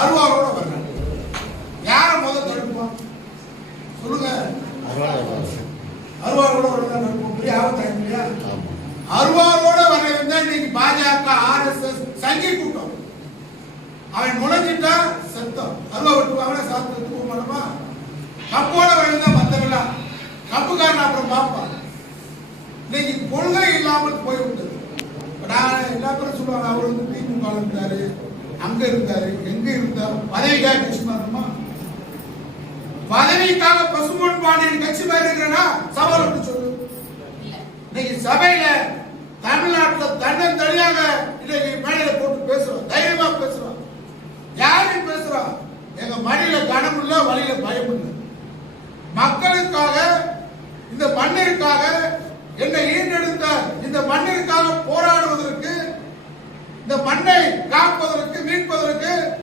அருவாரோட வர்றாங்க. யார முதல் தடுப்போம் சொல்லுங்க? அருவாரோட வரதான் தடுப்போம். பெரிய ஆபத்தாங்க இல்லையா? அருவாரோட வர்றது தான் இன்னைக்கு பாஜக RSS சங்கி கூட்டம். அவன் நுழைஞ்சிட்டா சத்தம். அருவா விட்டுவாங்கன்னா சாத்து தூக்க மாட்டோமா? கப்போட வர்றதா மத்தவெல்லாம் கப்புக்காரன் அப்புறம் பார்ப்பான். இன்னைக்கு கொள்கை இல்லாமல் போய்விட்டது. நான் எல்லா பேரும் சொல்லுவாங்க, அவர் வந்து திமுக இருந்தாரு, அங்க இருந்தாரு, எங்க இருந்தாரு, பதவிக்காக கட்சி மாறுமா? பதவிக்காக பசும்பொன் பாண்டியன் கட்சி மாதிரி இருக்கிறனா சவால் விட்டு சொல்லு. இன்னைக்கு சபையில தமிழ்நாட்டில் தன்னந்தனியாக இன்னைக்கு மேடையில போட்டு பேசுறோம், தைரியமா பேசுறோம்.